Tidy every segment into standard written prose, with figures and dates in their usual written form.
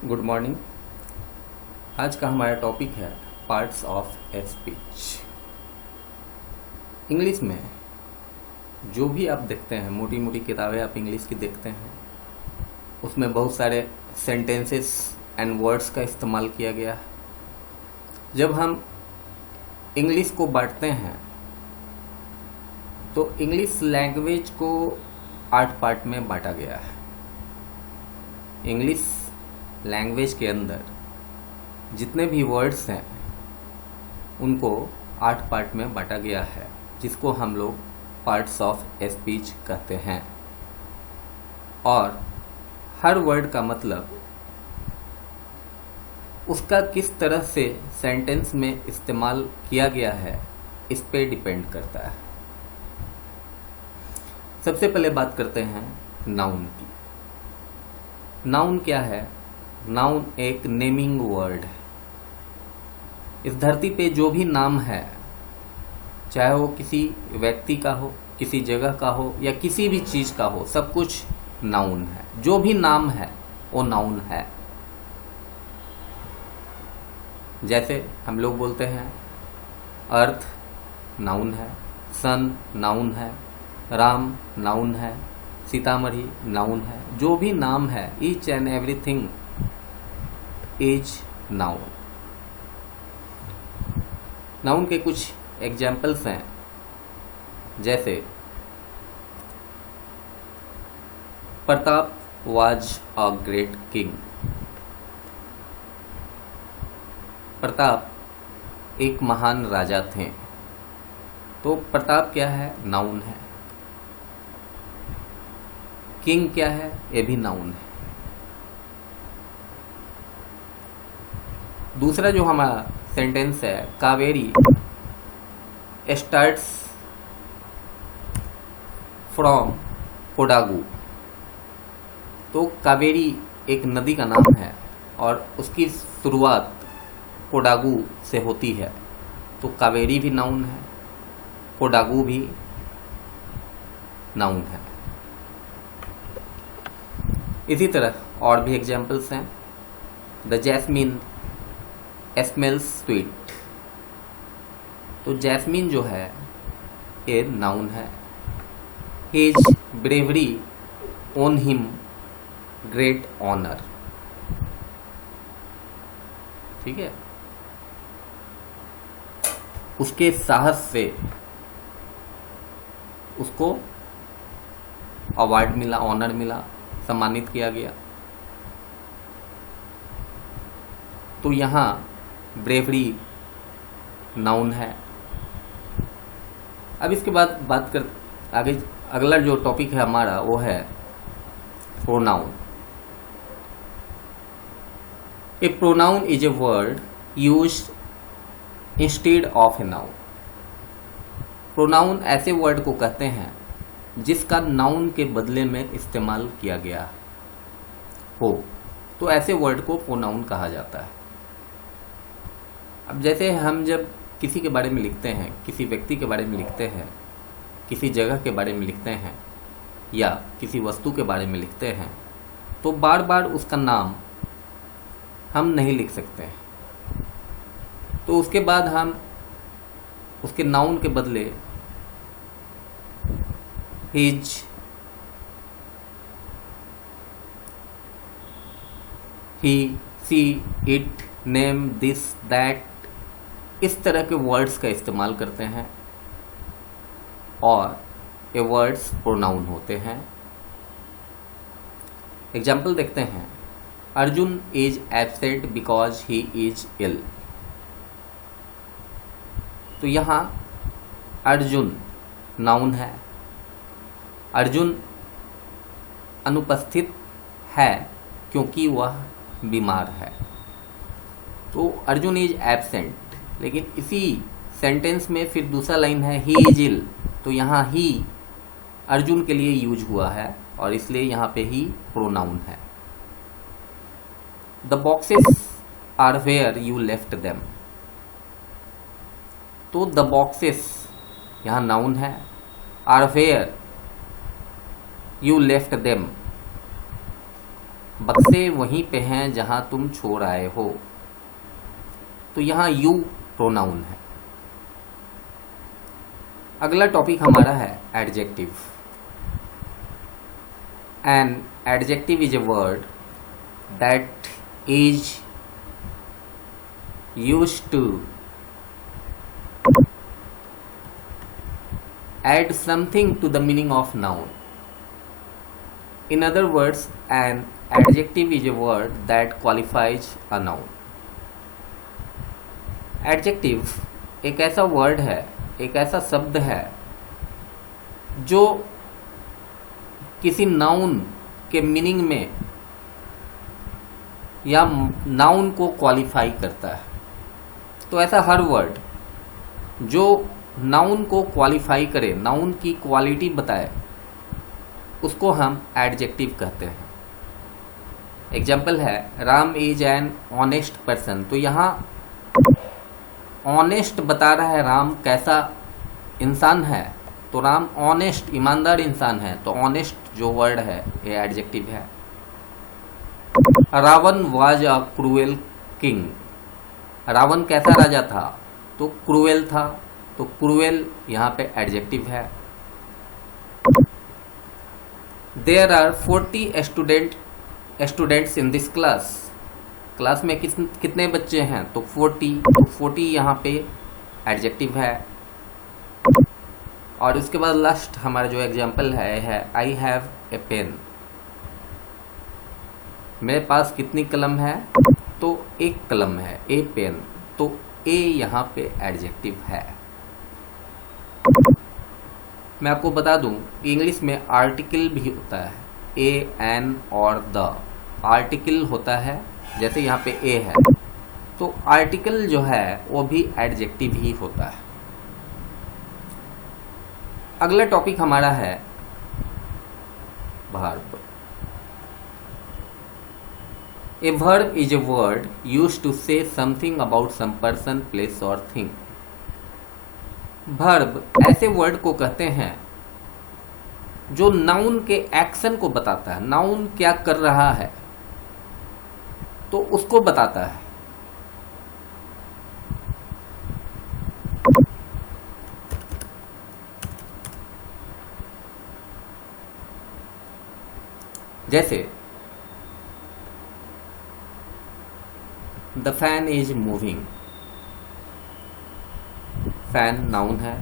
Good morning. आज का हमारा टॉपिक है पार्ट्स ऑफ स्पीच। इंग्लिश में जो भी आप देखते हैं, मोटी मोटी किताबें आप इंग्लिश की देखते हैं, उसमें बहुत सारे सेंटेंसेस एंड वर्ड्स का इस्तेमाल किया गया है। जब हम इंग्लिश को बांटते हैं तो इंग्लिश लैंग्वेज को 8 पार्ट में बांटा गया है। इंग्लिश लैंग्वेज के अंदर जितने भी वर्ड्स हैं उनको 8 पार्ट में बांटा गया है, जिसको हम लोग पार्ट्स ऑफ स्पीच कहते हैं। और हर वर्ड का मतलब उसका किस तरह से सेंटेंस में इस्तेमाल किया गया है इस पे डिपेंड करता है। सबसे पहले बात करते हैं नाउन की। नाउन क्या है? नाउन एक नेमिंग वर्ड है। इस धरती पे जो भी नाम है, चाहे वो किसी व्यक्ति का हो, किसी जगह का हो या किसी भी चीज का हो, सब कुछ नाउन है। जो भी नाम है वो नाउन है। जैसे हम लोग बोलते हैं अर्थ नाउन है, सन नाउन है, राम नाउन है, सीतामढ़ी नाउन है। जो भी नाम है, each and everything is noun. Noun के कुछ एग्जाम्पल्स हैं, जैसे Pratap was a great king. Pratap एक महान राजा थे। तो प्रताप क्या है? नाउन है। किंग क्या है? ये भी नाउन है। दूसरा जो हमारा सेंटेंस है, कावेरी स्टार्ट्स फ्रॉम कोडागु। तो कावेरी एक नदी का नाम है और उसकी शुरुआत कोडागु से होती है। तो कावेरी भी नाउन है, कोडागु भी नाउन है। इसी तरह और भी एग्जाम्पल्स हैं। The jasmine smells sweet. तो जैस्मिन जो है ये नाउन है। His bravery won him great honour. ठीक है, उसके साहस से उसको अवार्ड मिला, ऑनर मिला, सम्मानित किया गया। तो यहाँ ब्रेवरी नाउन है। अब इसके बाद बात कर आगे, अगला जो टॉपिक है हमारा वो है pronoun. A pronoun is a word used instead of a noun. Pronoun ऐसे वर्ड को कहते हैं जिसका नाउन के बदले में इस्तेमाल किया गया हो, तो ऐसे वर्ड को प्रोनाउन कहा जाता है। अब जैसे हम जब किसी के बारे में लिखते हैं, किसी व्यक्ति के बारे में लिखते हैं, किसी जगह के बारे में लिखते हैं या किसी वस्तु के बारे में लिखते हैं, तो बार बार उसका नाम हम नहीं लिख सकते हैं। तो उसके बाद हम उसके नाउन के बदले his, he, she, it, name, this, that, इस तरह के वर्ड्स का इस्तेमाल करते हैं और ये वर्ड्स प्रोनाउन होते हैं। एग्जाम्पल देखते हैं। Arjun is absent because he is ill. तो यहाँ अर्जुन नाउन है। अर्जुन अनुपस्थित है क्योंकि वह बीमार है। तो अर्जुन इज एब्सेंट, लेकिन इसी सेंटेंस में फिर दूसरा लाइन है ही इज इल। तो यहाँ ही अर्जुन के लिए यूज हुआ है और इसलिए यहाँ पे ही प्रोनाउन है। The boxes are where you left them. तो द बॉक्सेस यहाँ नाउन है, are where you left them बक्से वहीं पे हैं जहां तुम छोड़ आए हो। तो यहाँ यू प्रोनाउन है। अगला टॉपिक हमारा है adjective. An adjective is a word that is used to add something to the meaning of noun. In other words, an adjective is a word that qualifies a noun. Adjective एक ऐसा word है, एक ऐसा शब्द है जो किसी noun के मीनिंग में या नाउन को क्वालिफाई करता है। तो ऐसा हर वर्ड जो नाउन को क्वालिफाई करे, नाउन की क्वालिटी बताए, उसको हम एडजेक्टिव कहते हैं। एग्जाम्पल है Ram is an honest person. तो यहाँ ऑनेस्ट बता रहा है राम कैसा इंसान है, तो राम ऑनेस्ट ईमानदार इंसान है। तो ऑनेस्ट जो वर्ड है ये एडजेक्टिव है। Ravan was a cruel king. Ravan कैसा राजा था, तो क्रूएल था। तो क्रूएल यहाँ पे एडजेक्टिव है। There are 40 students in this class. Class में कितने बच्चे हैं, तो 40। तो 40 यहाँ पे एडजेक्टिव है। और उसके बाद लास्ट हमारा जो एग्जाम्पल है आई हैव ए पेन। मेरे पास कितनी कलम है, तो एक कलम है, ए पेन। तो ए यहाँ पे एडजेक्टिव है। मैं आपको बता दूं इंग्लिश में आर्टिकल भी होता है, ए, एन और द। आर्टिकल होता है, जैसे यहाँ पे ए है, तो आर्टिकल जो है वो भी एडजेक्टिव ही होता है। अगला टॉपिक हमारा है verb. A verb is a word used to say something about some person, place और थिंग। वर्ब ऐसे वर्ड को कहते हैं जो नाउन के एक्शन को बताता है। नाउन क्या कर रहा है तो उसको बताता है। जैसे the fan is moving. Fan noun है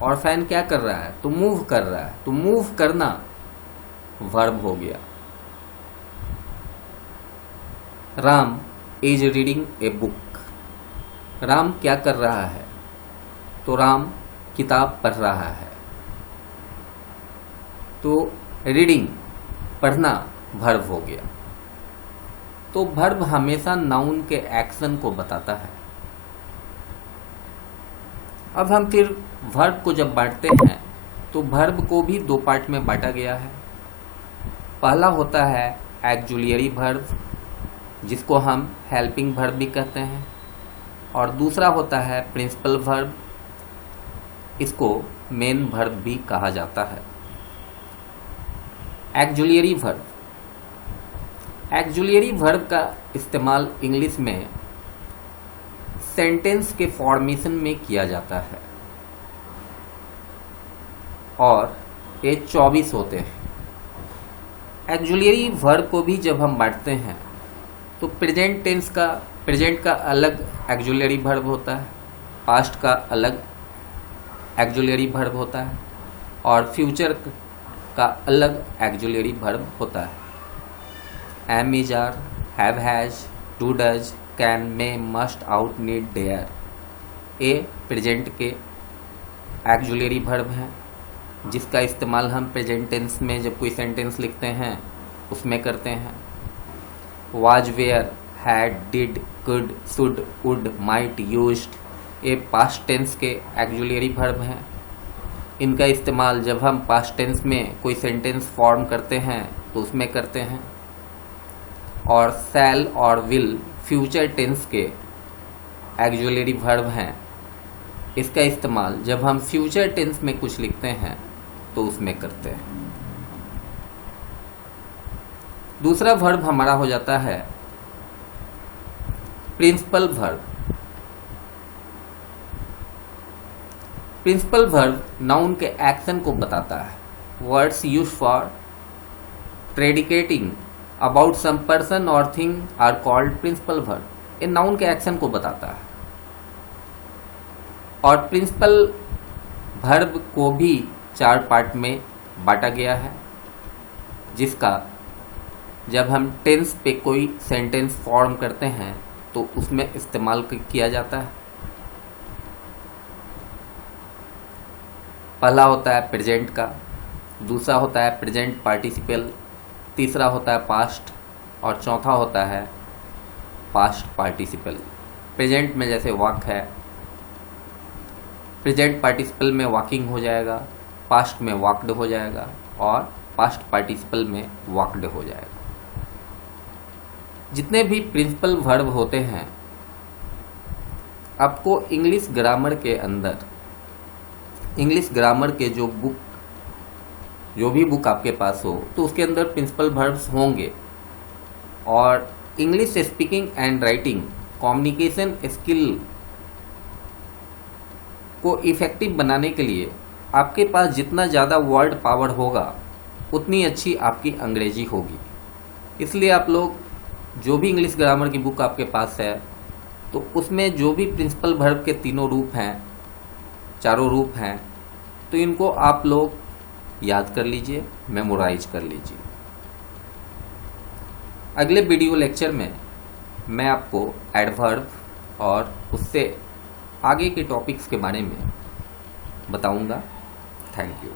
और फैन क्या कर रहा है, तो मूव कर रहा है। तो मूव करना वर्ब हो गया। Ram is reading a book. Ram क्या कर रहा है, तो राम किताब पढ़ रहा है। तो रीडिंग पढ़ना वर्ब हो गया। तो वर्ब हमेशा नाउन के एक्शन को बताता है। अब हम फिर वर्ब को जब बांटते हैं तो वर्ब को भी दो पार्ट में बांटा गया है। पहला होता है एक्जुलियरी वर्ब, जिसको हम हेल्पिंग वर्ब भी कहते हैं, और दूसरा होता है प्रिंसिपल वर्ब, इसको मेन वर्ब भी कहा जाता है। एक्जुलियरी वर्ब। एक्जुलियरी वर्ब का इस्तेमाल इंग्लिश में सेंटेंस के फॉर्मेशन में किया जाता है और ये 24 होते हैं। एक्जुलियरी वर्ब को भी जब हम बांटते हैं तो प्रेजेंट का अलग एक्जुलियरी वर्ब होता है, पास्ट का अलग एक्जुलियरी वर्ब होता है और फ्यूचर का अलग एक्जुलियरी वर्ब होता है। Am, is, are, have, has, do, does, can, may, must, ought, need, dare, ये प्रेजेंट के एक्जुलियरी वर्ब हैं, जिसका इस्तेमाल हम प्रेजेंट टेंस में जब कोई सेंटेंस लिखते हैं उसमें करते हैं। Was, were, had, did, could, should, would, might, used, ये पास्ट टेंस के एक्जुलियरी वर्ब हैं। इनका इस्तेमाल जब हम पास्ट टेंस में कोई सेंटेंस फॉर्म करते हैं तो उसमें करते हैं। और शैल और विल फ्यूचर टेंस के एक्जुलियरी वर्ब हैं। इसका इस्तेमाल जब हम फ्यूचर टेंस में कुछ लिखते हैं तो उसमें करते हैं। दूसरा वर्ब हमारा हो जाता है principal verb. Principal verb noun के एक्शन को बताता है। Words use for predicating about some person और thing are called principal verb. ये नाउन के एक्शन को बताता है। और प्रिंसिपल वर्ब को भी 4 पार्ट में बांटा गया है, जिसका जब हम टेंस पे कोई सेंटेंस फॉर्म करते हैं तो उसमें इस्तेमाल किया जाता है। पहला होता है प्रेजेंट का, दूसरा होता है प्रेजेंट पार्टिसिपल, तीसरा होता है पास्ट और चौथा होता है पास्ट पार्टिसिपल। प्रेजेंट में जैसे वॉक है, प्रेजेंट पार्टिसिपल में वॉकिंग हो जाएगा, पास्ट में वॉकड हो जाएगा और पास्ट पार्टिसिपल में वॉकड हो जाएगा। जितने भी प्रिंसिपल वर्ब होते हैं, आपको इंग्लिश ग्रामर के अंदर, इंग्लिश ग्रामर के जो भी बुक आपके पास हो तो उसके अंदर प्रिंसिपल वर्ब्स होंगे। और English speaking and writing communication skill को इफ़ेक्टिव बनाने के लिए आपके पास जितना ज़्यादा वर्ड पावर होगा उतनी अच्छी आपकी अंग्रेजी होगी। इसलिए आप लोग जो भी इंग्लिश ग्रामर की बुक आपके पास है तो उसमें जो भी प्रिंसिपल वर्ब के तीनों रूप हैं, चारों रूप हैं, तो इनको आप लोग याद कर लीजिए, मेमोराइज कर लीजिए। अगले वीडियो लेक्चर में मैं आपको एडवर्ब और उससे आगे के टॉपिक्स के बारे में बताऊंगा। Thank you.